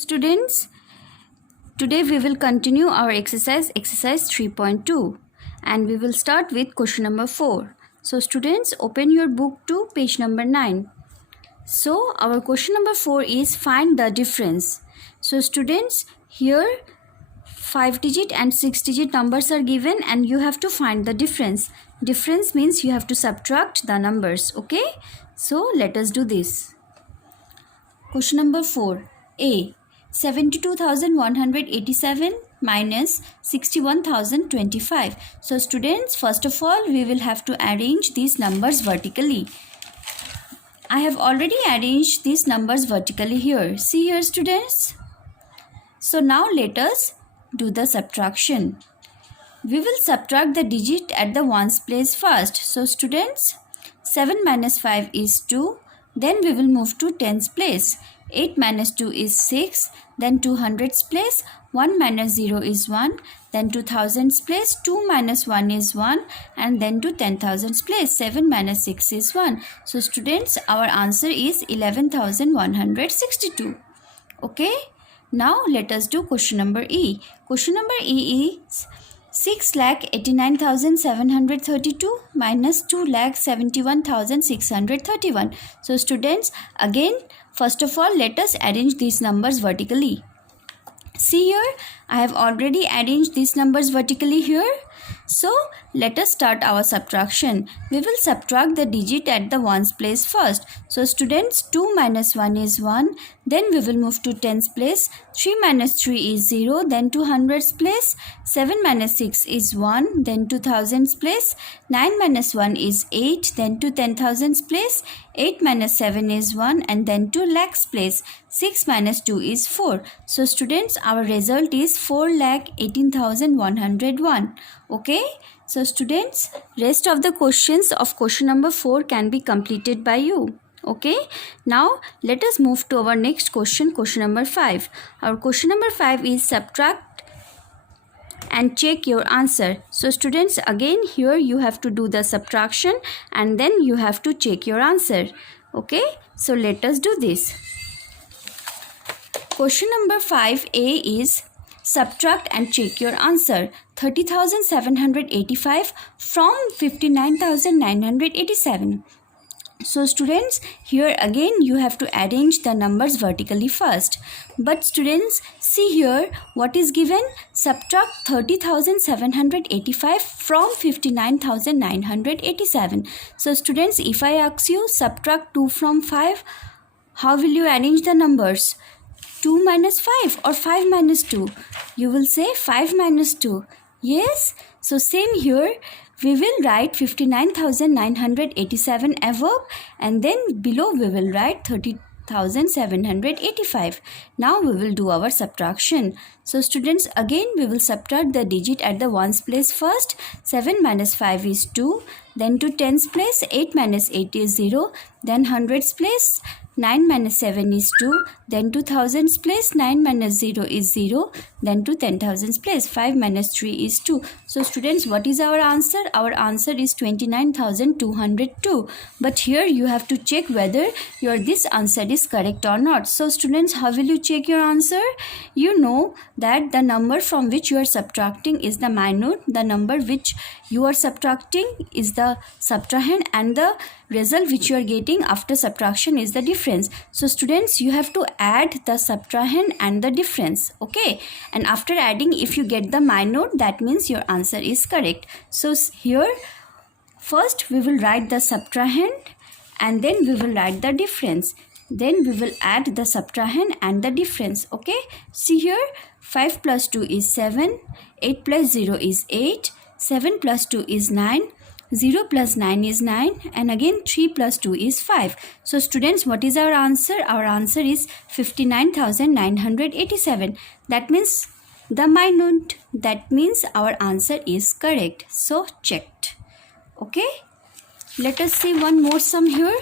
Students, today we will continue our exercise 3.2, and we will start with question number 4. So students, open your book to page number 9. So our question number 4 is find the difference. So students, here 5-digit and 6-digit numbers are given and you have to find the difference. Difference means you have to subtract the numbers, okay? So let us do this. Question number 4. A. 72,187 minus 61,025. So students, first of all, we will have to arrange these numbers vertically. I have already arranged these numbers vertically here. See here, students. So now let us do the subtraction. We will subtract the digit at the ones place first. So students, 7 minus 5 is 2. Then we will move to tens place. 8 minus 2 is 6. Then 200s place. 1 minus 0 is 1. Then 2000s place. 2 minus 1 is 1. And then to 10,000s place. 7 minus 6 is 1. So students, our answer is 11,162. Okay. Now let us do question number E. Question number E is 6,89,732 minus 2,71,631. So students, again, first of all, let us arrange these numbers vertically. See here, I have already arranged these numbers vertically here. So let us start our subtraction. We will subtract the digit at the ones place first. So students, 2 minus 1 is 1. Then we will move to tens place. 3 minus 3 is 0. Then 200s place. 7 minus 6 is 1. Then 2000s place. 9 minus 1 is 8. Then to 10,000s place. 8 minus 7 is 1. And then to lakhs place. 6 minus 2 is 4. So students, our result is 4,18,101. Okay. So students, rest of the questions of question number 4 can be completed by you. Okay. Now let us move to our next question, question number 5. Our question number 5 is subtract and check your answer. So students, again here you have to do the subtraction and then you have to check your answer. Okay. So let us do this. Question number 5A is subtract and check your answer. 30,785 from 59,987. So students, here again you have to arrange the numbers vertically first. But students, see here what is given. Subtract 30,785 from 59,987. So students, if I ask you subtract 2 from 5, how will you arrange the numbers? 2 minus 5 or 5 minus 2? You will say 5 minus 2. Yes. So same here. We will write 59,987 above and then below we will write 30,785. Now we will do our subtraction. So students, again we will subtract the digit at the ones place first. 7 minus 5 is 2. Then to tens place, 8 minus 8 is 0. Then hundreds place, 9 minus 7 is 2. Then to thousands place, 9 minus 0 is 0. Then to 10,000s place, 5 minus 3 is 2. So students, what is our answer? Our answer is 29,202. But here you have to check whether your this answer is correct or not. So students, how will you check your answer? You know that the number from which you are subtracting is the minute. The number which you are subtracting is the subtrahend, and the result which you are getting after subtraction is the difference. So students, you have to add the subtrahend and the difference. Okay. And after adding, if you get the minute, that means your answer is correct. So here, first we will write the subtrahend and then we will write the difference. Then we will add the subtrahend and the difference. Okay. See here, 5 plus 2 is 7. 8 plus 0 is 8. 7 plus 2 is 9. 0 plus 9 is 9. And again 3 plus 2 is 5. So students, what is our answer? Our answer is 59,987. That means the minute. That means our answer is correct. So checked. Okay. Let us see one more sum here.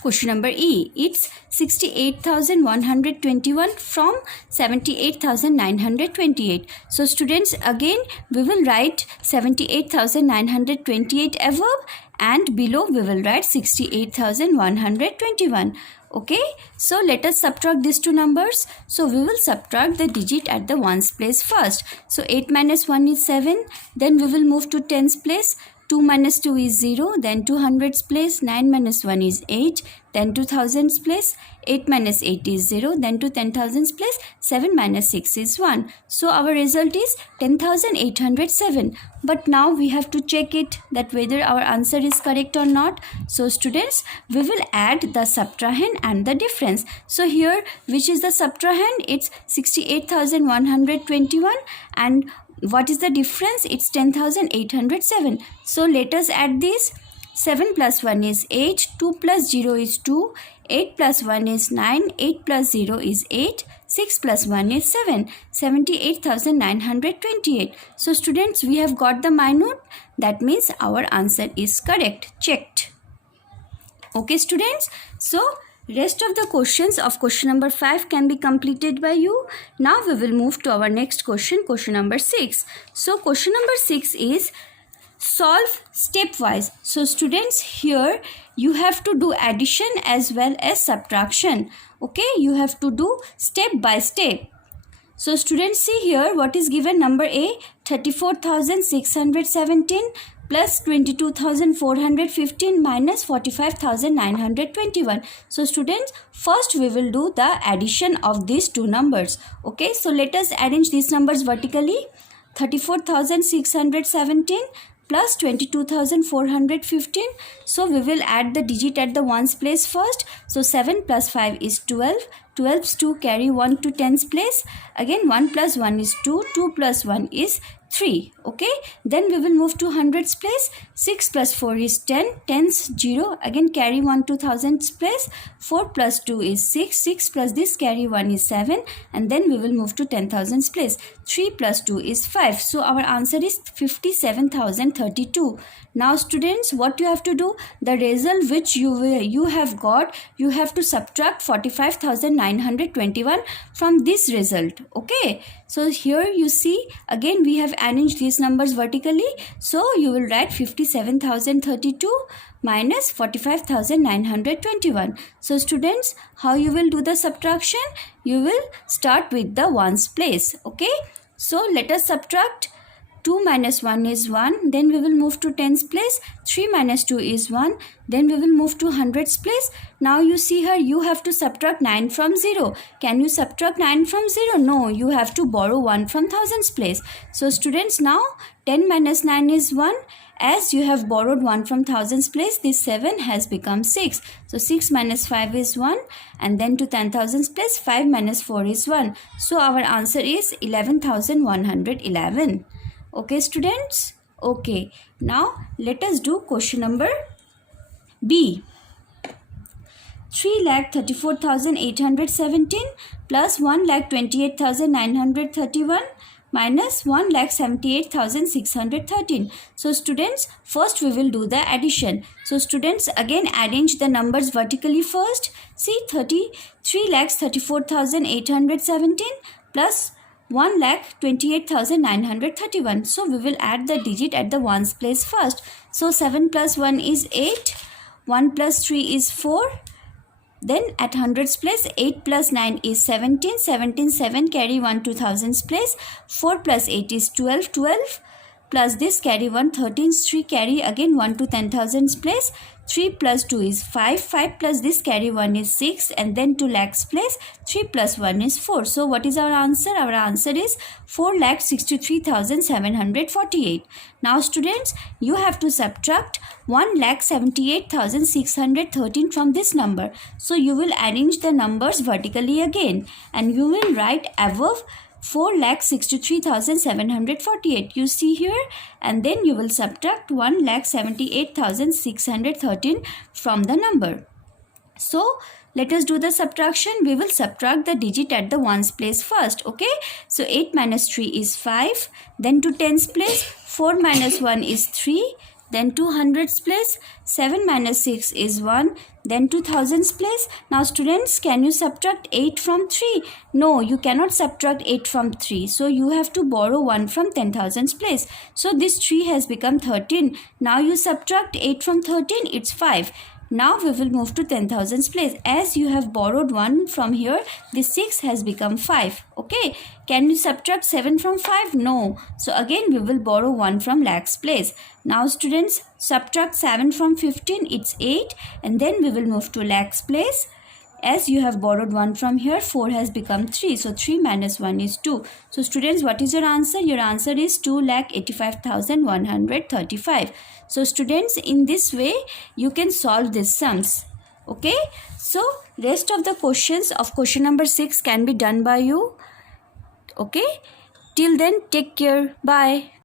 Question number E. It's 68,121 from 78,928. So students, again we will write 78,928 above and below we will write 68,121. Okay, so let us subtract these two numbers. So we will subtract the digit at the ones place first. So 8 minus 1 is 7. Then we will move to tens place. 2 minus 2 is 0. Then to hundreds place. 9 minus 1 is 8. Then to thousands place. 8 minus 8 is 0. Then to 10,000s place. 7 minus 6 is 1. So our result is 10,807. But now we have to check it that whether our answer is correct or not. So students, we will add the subtrahend and the difference. So here, which is the subtrahend? It's 68,121, and what is the difference? It's 10,807. So let us add this. 7 plus 1 is 8, 2 plus 0 is 2, 8 plus 1 is 9, 8 plus 0 is 8, 6 plus 1 is 7, 78,928. So students, we have got the minute. That means our answer is correct. Checked. Okay students, so rest of the questions of question number 5 can be completed by you. Now we will move to our next question, question number 6. So question number 6 is solve stepwise. So students, here you have to do addition as well as subtraction. Okay, you have to do step by step. So students, see here what is given. Number A, 34,617 plus 22,415 minus 45,921. So students, first we will do the addition of these two numbers. Okay, so let us arrange these numbers vertically. 34,617 plus 22,415. So we will add the digit at the ones place first. So 7 plus 5 is 12. 12's 2 carry 1 to 10's place. Again 1 plus 1 is 2. 2 plus 1 is 3. Okay, then we will move to hundreds place. 6 plus 4 is 10. 10's 0. Again carry 1 to thousands place. 4 plus 2 is 6. 6 plus this carry 1 is 7. And then we will move to 10,000's place. 3 plus 2 is 5. So our answer is 57,032. Now students, what you have to do? The result which you have got, you have to subtract 45,921 from this result. Okay, so here you see again we have arranged these numbers vertically. So you will write 57,032 minus 45,921. So students, how you will do the subtraction? You will start with the ones place. Okay, so let us subtract. 2 minus 1 is 1. Then we will move to tens place. 3 minus 2 is 1. Then we will move to hundreds place. Now you see here you have to subtract 9 from 0. Can you subtract 9 from 0? No, you have to borrow 1 from thousands place. So students, now 10 minus 9 is 1. As you have borrowed 1 from thousands place, this 7 has become 6. So 6 minus 5 is 1. And then to 10,000s place, 5 minus 4 is 1. So our answer is 11,111. Okay students? Okay, now let us do question number B. 3,34,817 plus 1,28,931 minus 1,78,613. So students, first we will do the addition. So students, again arrange the numbers vertically first. See, 3,34,817 plus 1,28,931. So we will add the digit at the ones place first. So 7 plus 1 is 8. 1 plus 3 is 4. Then at hundreds place, 8 plus 9 is 17. 17, 7 carry 1 to thousands place. 4 plus 8 is 12. 12 plus this carry 1. 13, 3 carry again 1 to 10,000s place. 3 plus 2 is 5. 5 plus this carry 1 is 6. And then to lakhs place, 3 plus 1 is 4. So what is our answer? Our answer is 4,63,748. Now students, you have to subtract 1,78,613 from this number. So you will arrange the numbers vertically again. And you will write above 4,63,748. You see here, and then you will subtract 1,78,613 from the number. So let us do the subtraction. We will subtract the digit at the ones place first. Okay, so 8 minus 3 is 5. Then to tens place, 4 minus 1 is 3. Then to hundreds place, 7 minus 6 is 1. Then to thousands place. Now students, can you subtract 8 from 3? No, you cannot subtract 8 from 3. So you have to borrow 1 from 10,000s place. So this 3 has become 13. Now you subtract 8 from 13, it's 5. Now we will move to 10,000s place. As you have borrowed 1 from here, this 6 has become 5. Okay. Can you subtract 7 from 5? No. So again we will borrow 1 from lakhs place. Now students, subtract 7 from 15. It's 8. And then we will move to lakhs place. As you have borrowed 1 from here, 4 has become 3. So 3 minus 1 is 2. So students, what is your answer? Your answer is 2,85,135. So students, in this way, you can solve these sums. Okay. So rest of the questions of question number 6 can be done by you. Okay. Till then, take care. Bye.